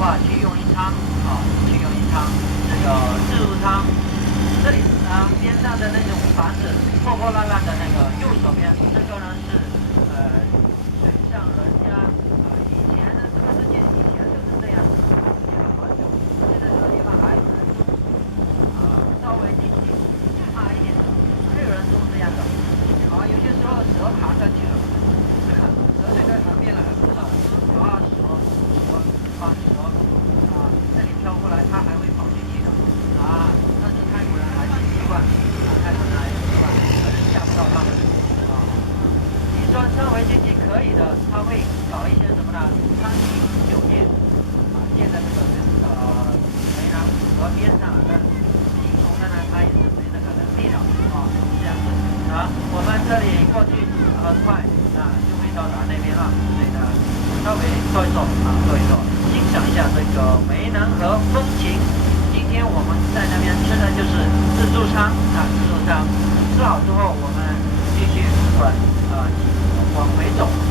话，去用一仓去用一仓这个自助仓。这里边上的那种房子破破烂烂的那个右手边，这个呢是水上人家以前呢这个世界以前就是这样子建了好久，现在这个地方还有人住稍微地区差一点的，还有人住这样的有些时候蛇爬上去了，蛇就在旁边了，很不少蛇这里飘过来，它还会跑进去的但是泰国人还是习惯泰国人还是习惯，还是吓不到他们你说社会经济可以的，他会搞一些什么呢？餐厅酒店建在这个湄南河边上，但行从的呢，他也是没那个能力的这样子我们这里过去很快就会到达那边了，所以呢稍微坐一坐欣赏一下这个湄南河风情。今天我们在那边吃的就是自助餐吃好之后我们继续往回走。